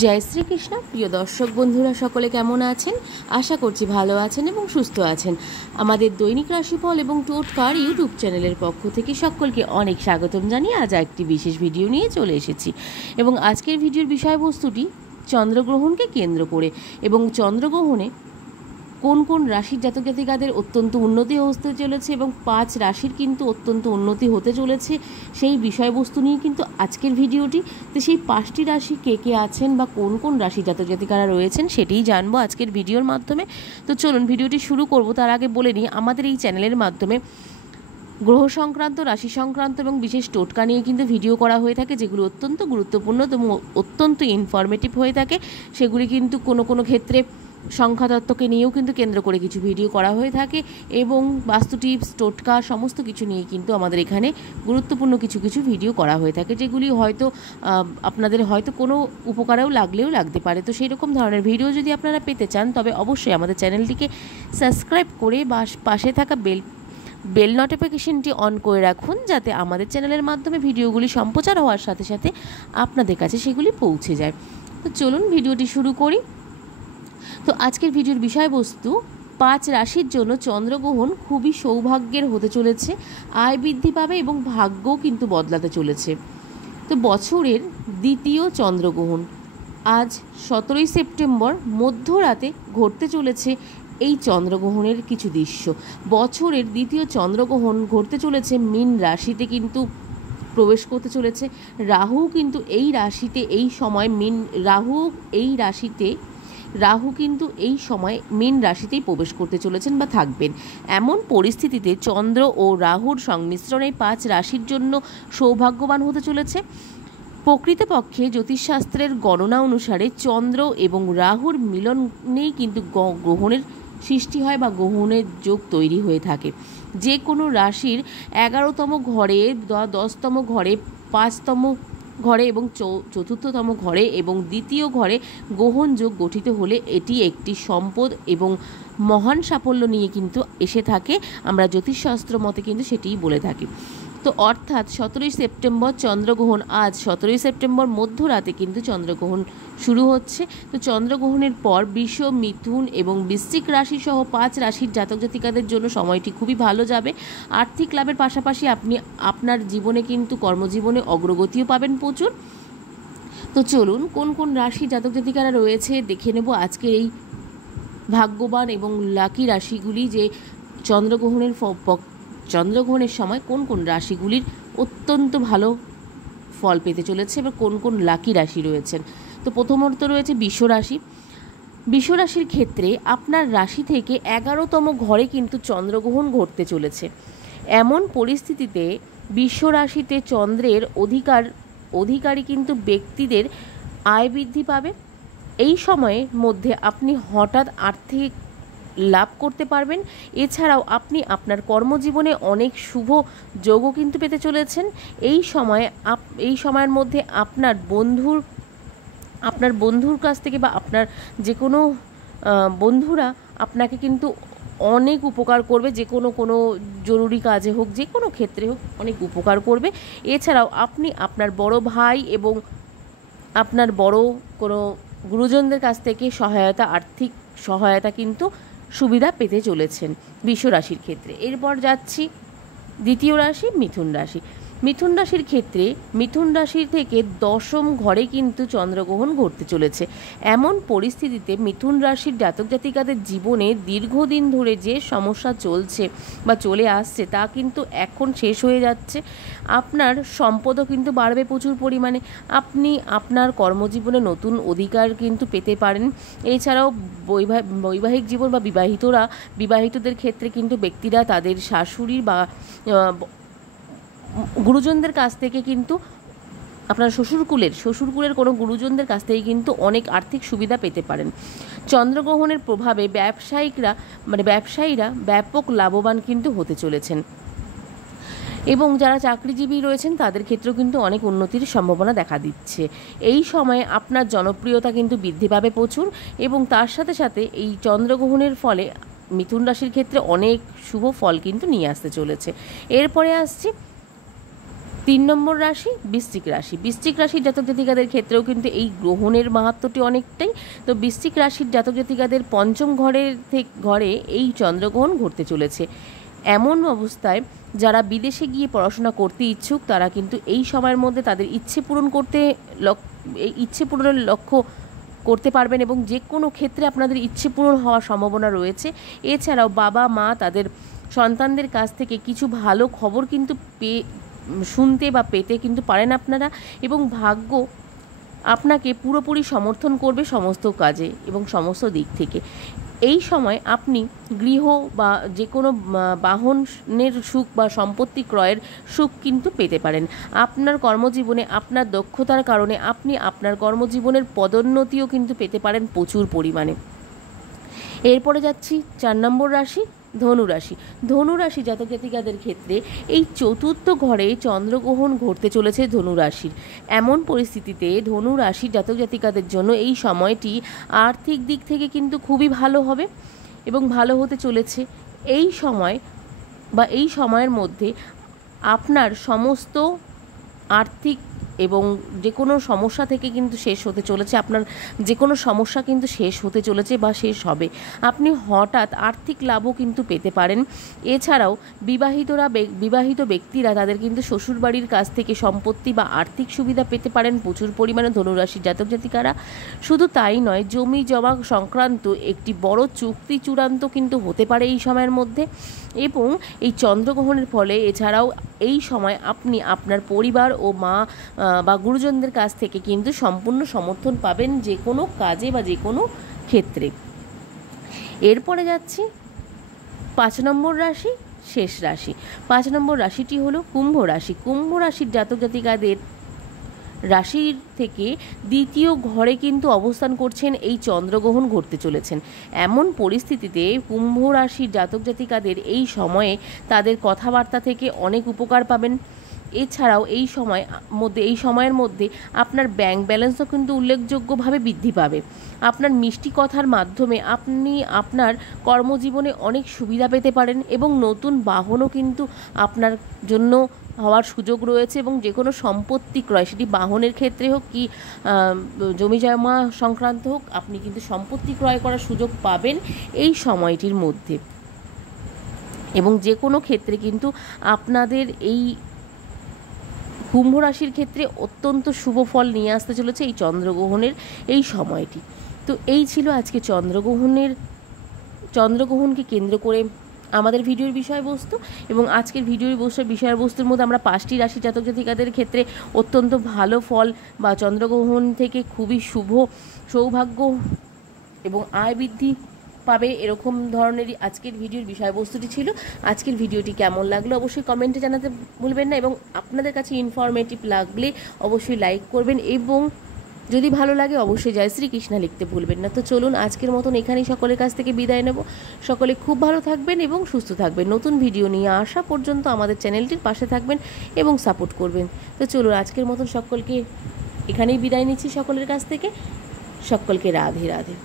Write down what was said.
জয় শ্রীকৃষ্ণ। প্রিয় দর্শক বন্ধুরা সকলে কেমন আছেন? আশা করছি ভালো আছেন এবং সুস্থ আছেন। আমাদের দৈনিক রাশিফল এবং টোটকার ইউটিউব চ্যানেলের পক্ষ থেকে সকলকে অনেক স্বাগতম জানিয়ে আজ একটি বিশেষ ভিডিও নিয়ে চলে এসেছি। এবং আজকের ভিডিওর বিষয়বস্তুটি চন্দ্রগ্রহণকে কেন্দ্র করে এবং চন্দ্রগ্রহণে কোন কোন রাশির জাতক জাতিকাদের অত্যন্ত উন্নতি হতে চলেছে এবং 5 রাশির কিন্তু অত্যন্ত উন্নতি হতে চলেছে, সেই বিষয়বস্তু নিয়ে কিন্তু আজকের ভিডিওটি। তো সেই 5টি রাশি কে কে আছেন বা কোন কোন রাশি জাতক জাতিকারা রয়েছেন সেটাই জানবো আজকের ভিডিওর মাধ্যমে। তো চলুন ভিডিওটি শুরু করব। তার আগে বলে নিই, আমাদের এই চ্যানেলের মাধ্যমে গ্রহ সংক্রান্ত, রাশি সংক্রান্ত এবং বিশেষ টোটকা নিয়ে কিন্তু ভিডিও করা হয়ে থাকে, যেগুলো অত্যন্ত গুরুত্বপূর্ণ এবং অত্যন্ত ইনফরমেটিভ হয়ে থাকে। সেগুলি কিন্তু কোনো কোনো ক্ষেত্রে সংখ্যাতত্ত্বকে নিয়েও কিন্তু কেন্দ্র করে কিছু ভিডিও করা হয়ে থাকে এবং বাস্তু টিপস, টোটকা সমস্ত কিছু নিয়ে কিন্তু আমাদের এখানে গুরুত্বপূর্ণ কিছু কিছু ভিডিও করা হয়ে থাকে, যেগুলি হয়তো আপনাদের হয়তো কোনো উপকারেও লাগলেও লাগতে পারে। তো সেই রকম ধরনের ভিডিও যদি আপনারা পেতে চান তবে অবশ্যই আমাদের চ্যানেলটিকে সাবস্ক্রাইব করে বা পাশে থাকা বেল নোটিফিকেশনটি অন করে রাখুন, যাতে আমাদের চ্যানেলের মাধ্যমে ভিডিওগুলি সম্প্রচার হওয়ার সাথে সাথে আপনাদের কাছে সেগুলি পৌঁছে যায়। তো চলুন ভিডিওটি শুরু করি। তো আজকের ভিডিওর বিষয়বস্তু, 5 রাশির জন্য চন্দ্রগ্রহণ খুবই সৌভাগ্যের হতে চলেছে, আয় বৃদ্ধি পাবে এবং ভাগ্যও কিন্তু বদলাতে চলেছে। তো বছরের দ্বিতীয় চন্দ্রগ্রহণ আজ 17ই সেপ্টেম্বর মধ্যরাতে ঘটতে চলেছে। এই চন্দ্রগ্রহণের কিছু দৃশ্য, বছরের দ্বিতীয় চন্দ্রগ্রহণ ঘটতে চলেছে মীন রাশিতে কিন্তু প্রবেশ করতে চলেছে। রাহু কিন্তু এই রাশিতে এই সময় রাহু কিন্তু এই সময় মীন রাশিতেই প্রবেশ করতে চলেছেন বা থাকবেন। এমন পরিস্থিতিতে চন্দ্র ও রাহুর সংমিশ্রণে 5 রাশির জন্য সৌভাগ্যবান হতে চলেছে। প্রকৃতপক্ষে জ্যোতিষশাস্ত্রের গণনা অনুসারে চন্দ্র এবং রাহুর মিলনেই কিন্তু গ্রহণের সৃষ্টি হয় বা গ্রহণের যোগ তৈরি হয়ে থাকে। যে কোনো রাশির 11তম ঘরে, 10তম ঘরে, 5তম ঘরে এবং চতুর্থতম ঘরে এবং দ্বিতীয় ঘরে গ্রহণ যোগ গঠিত হলে এটি একটি সম্পদ এবং মহান সাফল্য নিয়ে কিন্তু এসে থাকে। আমরা জ্যোতিষশাস্ত্র মতে কিন্তু সেটিই বলে থাকি। তো অর্থাৎ 17ই সেপ্টেম্বর চন্দ্রগ্রহণ, আজ 17ই সেপ্টেম্বর মধ্যরাতে কিন্তু চন্দ্রগ্রহণ শুরু হচ্ছে। তো চন্দ্রগ্রহণের পর বৃষ, মিথুন এবং বৃশ্চিক রাশি সহ 5 রাশির জাতক জাতিকাদের জন্য সময়টি খুবই ভালো যাবে। আর্থিক লাভের পাশাপাশি আপনি আপনার জীবনে কিন্তু কর্মজীবনে অগ্রগতিও পাবেন প্রচুর। তো চলুন কোন কোন রাশি জাতক জাতিকারা রয়েছে দেখে নেব আজকের এই ভাগ্যবান এবং লাকি রাশিগুলি, যে চন্দ্রগ্রহণের সময় কোন কোন রাশিগুলির অত্যন্ত ভালো ফল পেতে চলেছে এবং কোন কোন লাকি রাশি রয়েছেন। তো প্রথমত রয়েছে বৃষ রাশি। বৃষ রাশির ক্ষেত্রে আপনার রাশি থেকে 11তম ঘরে কিন্তু চন্দ্রগ্রহণ ঘটতে চলেছে। এমন পরিস্থিতিতে বৃষ রাশিতে চন্দ্রের অধিকারী কিন্তু ব্যক্তিদের আয় বৃদ্ধি পাবে। এই সময়ের মধ্যে আপনি হঠাৎ আর্থিক লাভ করতে পারবেন। এছাড়াও আপনি আপনার কর্মজীবনে অনেক শুভ যোগও কিন্তু পেতে চলেছেন। এই সময়ের মধ্যে আপনার বন্ধুর কাছ থেকে বা আপনার যে কোনো বন্ধুরা আপনাকে কিন্তু অনেক উপকার করবে, যে কোনো জরুরি কাজে হোক, যে কোনো ক্ষেত্রে হোক অনেক উপকার করবে। এছাড়াও আপনি আপনার বড় ভাই এবং আপনার বড় কোনো গুরুজনদের কাছ থেকে আর্থিক সহায়তা কিন্তু সুবিধা পেতে চলেছেন বৃষ রাশির ক্ষেত্রে। এরপর যাচ্ছি দ্বিতীয় রাশি মিথুন রাশি। মিথুন রাশির ক্ষেত্রে মিথুন রাশির থেকে 10ম ঘরে কিন্তু চন্দ্রগ্রহণ ঘটতে চলেছে। এমন পরিস্থিতিতে মিথুন রাশির জাতক জাতিকাদের জীবনে দীর্ঘদিন ধরে যে সমস্যা চলছে বা চলে আসছে তা কিন্তু এখন শেষ হয়ে যাচ্ছে। আপনার সম্পদও কিন্তু বাড়বে প্রচুর পরিমাণে। আপনি আপনার কর্মজীবনে নতুন অধিকার কিন্তু পেতে পারেন। এছাড়াও বৈবাহিক জীবন বা বিবাহিতদের ক্ষেত্রে কিন্তু ব্যক্তিরা তাদের শাশুড়ি বা গুরুজনদের কাছ থেকে কিন্তু আপনার শ্বশুরকুলের কোনো গুরুজনদের কাছ থেকে কিন্তু অনেক আর্থিক সুবিধা পেতে পারেন। চন্দ্রগ্রহণের প্রভাবে ব্যবসায়ীরা ব্যাপক লাভবান কিন্তু হতে চলেছেন এবং যারা চাকরিজীবী রয়েছেন তাদের ক্ষেত্রেও কিন্তু অনেক উন্নতির সম্ভাবনা দেখা দিচ্ছে। এই সময়ে আপনার জনপ্রিয়তা কিন্তু বৃদ্ধি পাবে প্রচুর এবং তার সাথে সাথে এই চন্দ্রগ্রহণের ফলে মিথুন রাশির ক্ষেত্রে অনেক শুভ ফল কিন্তু নিয়ে আসতে চলেছে। এরপরে আসছি 3 নম্বর রাশি বৃশ্চিক রাশি। বৃশ্চিক রাশির জাতক জাতিকাদের ক্ষেত্রেও কিন্তু এই গ্রহণের মাহাত্ম্যটি অনেকটাই। তো বৃশ্চিক রাশির জাতক জাতিকাদের পঞ্চম ঘরে এই চন্দ্রগ্রহণ ঘটতে চলেছে। এমন অবস্থায় যারা বিদেশে গিয়ে পড়াশোনা করতে ইচ্ছুক তারা কিন্তু এই সময়ের মধ্যে তাদের ইচ্ছে পূরণের লক্ষ্য করতে পারবেন এবং যে কোনো ক্ষেত্রে আপনাদের ইচ্ছে পূরণ হওয়ার সম্ভাবনা রয়েছে। এছাড়াও বাবা মা তাদের সন্তানদের কাছ থেকে কিছু ভালো খবর কিন্তু শুনতে বা পেতে কিন্তু পারেন আপনারা, এবং ভাগ্য আপনাকে পুরোপুরি সমর্থন করবে সমস্ত কাজে এবং সমস্ত দিক থেকে। এই সময় আপনি গৃহ বা যে কোনো বাহনের সুখ বা সম্পত্তি ক্রয়ের সুখ কিন্তু পেতে পারেন। আপনার কর্মজীবনে আপনার দক্ষতার কারণে আপনি আপনার কর্মজীবনের পদোন্নতিও কিন্তু পেতে পারেন প্রচুর পরিমাণে। এরপরে যাচ্ছি 4 নম্বর রাশি ধনুরাশি। ধনুরাশি জাতক জাতিকাদের ক্ষেত্রে এই চতুর্থ ঘরে চন্দ্রগ্রহণ ঘটতে চলেছে ধনুরাশির। এমন পরিস্থিতিতে ধনুরাশির জাতক জাতিকাদের জন্য এই সময়টি আর্থিক দিক থেকে কিন্তু খুবই ভালো হবে এবং ভালো হতে চলেছে। এই সময়ের মধ্যে আপনার সমস্ত আর্থিক এবং যে কোনো সমস্যা থেকে কিন্তু শেষ হতে চলেছে। আপনার যে কোনো সমস্যা কিন্তু শেষ হতে চলেছে বা শেষ হবে। আপনি হঠাৎ আর্থিক লাভও কিন্তু পেতে পারেন। এছাড়াও বিবাহিত ব্যক্তিরা তাদের কিন্তু শ্বশুরবাড়ির কাছ থেকে সম্পত্তি বা আর্থিক সুবিধা পেতে পারেন প্রচুর পরিমাণে ধনুরাশির জাতক জাতিকারা। শুধু তাই নয়, জমি জমা সংক্রান্ত একটি বড় চুক্তি চূড়ান্ত কিন্তু হতে পারে এই সময়ের মধ্যে। এবং এই চন্দ্রগ্রহণের ফলে এছাড়াও এই সময় আপনি আপনার পরিবার ও মা বা গুরুজনদের কাছ থেকে কিন্তু সম্পূর্ণ সমর্থন পাবেন যে কোনো কাজে বা যে কোনো ক্ষেত্রে। এরপরে যাচ্ছি 5 নম্বর রাশি, শেষ রাশি। 5 নম্বর রাশিটি হলো কুম্ভ রাশি। কুম্ভ রাশির জাতক জাতিকাদের রাশির থেকে দ্বিতীয় ঘরে কিন্তু অবস্থান করছেন এই চন্দ্রগ্রহণ ঘটতে চলেছেন। এমন পরিস্থিতিতে কুম্ভ রাশির জাতক জাতিকাদের এই সময়ে তাদের কথাবার্তা থেকে অনেক উপকার পাবেন। এছাড়াও এই সময়ের মধ্যে আপনার ব্যাংক ব্যালেন্সও কিন্তু উল্লেখযোগ্যভাবে বৃদ্ধি পাবে। আপনার মিষ্টি কথার মাধ্যমে আপনি আপনার কর্মজীবনে অনেক সুবিধা পেতে পারেন এবং নতুন বাহনও কিন্তু আপনার জন্য হওয়ার সুযোগ রয়েছে। এবং যে কোনো সম্পত্তি ক্রয়, সেটি বাহনের ক্ষেত্রে হোক কি জমি জমা সংক্রান্ত হোক, আপনি কিন্তু সম্পত্তি ক্রয় করার সুযোগ পাবেন এই সময়টির মধ্যে। এবং যে কোনো ক্ষেত্রে কিন্তু আপনাদের এই কুম্ভ রাশির ক্ষেত্রে অত্যন্ত শুভ ফল নিয়ে আসতে চলেছে এই চন্দ্রগ্রহণের এই সময়টি। তো এই ছিল আজকে চন্দ্রগ্রহণকে কেন্দ্র করে আমাদের ভিডিওর বিষয়বস্তু। এবং আজকের ভিডিওর বিষয়বস্তুর মধ্যে আমরা 5টি রাশি জাতক জাতিকাদের ক্ষেত্রে অত্যন্ত ভালো ফল বা চন্দ্রগ্রহণ থেকে খুবই শুভ সৌভাগ্য এবং আয় বৃদ্ধি পাবে এরকম ধরনেরই আজকের ভিডিওর বিষয়বস্তুটি ছিল। আজকের ভিডিওটি কেমন লাগলো অবশ্যই কমেন্টে জানাতে ভুলবেন না, এবং আপনাদের কাছে ইনফরমেটিভ লাগলে অবশ্যই লাইক করবেন, এবং যদি ভালো লাগে অবশ্যই জয় শ্রীকৃষ্ণ লিখতে ভুলবেন না। তো চলুন আজকের মতন এখানেই সকলের কাছ থেকে বিদায় নেব। সকলে খুব ভালো থাকবেন এবং সুস্থ থাকবেন। নতুন ভিডিও নিয়ে আসা পর্যন্ত আমাদের চ্যানেলটির পাশে থাকবেন এবং সাপোর্ট করবেন। তো চলুন আজকের মতন সকলকে এখানেই বিদায় নিচ্ছি সকলের কাছ থেকে। সকলকে রাধে রাধে।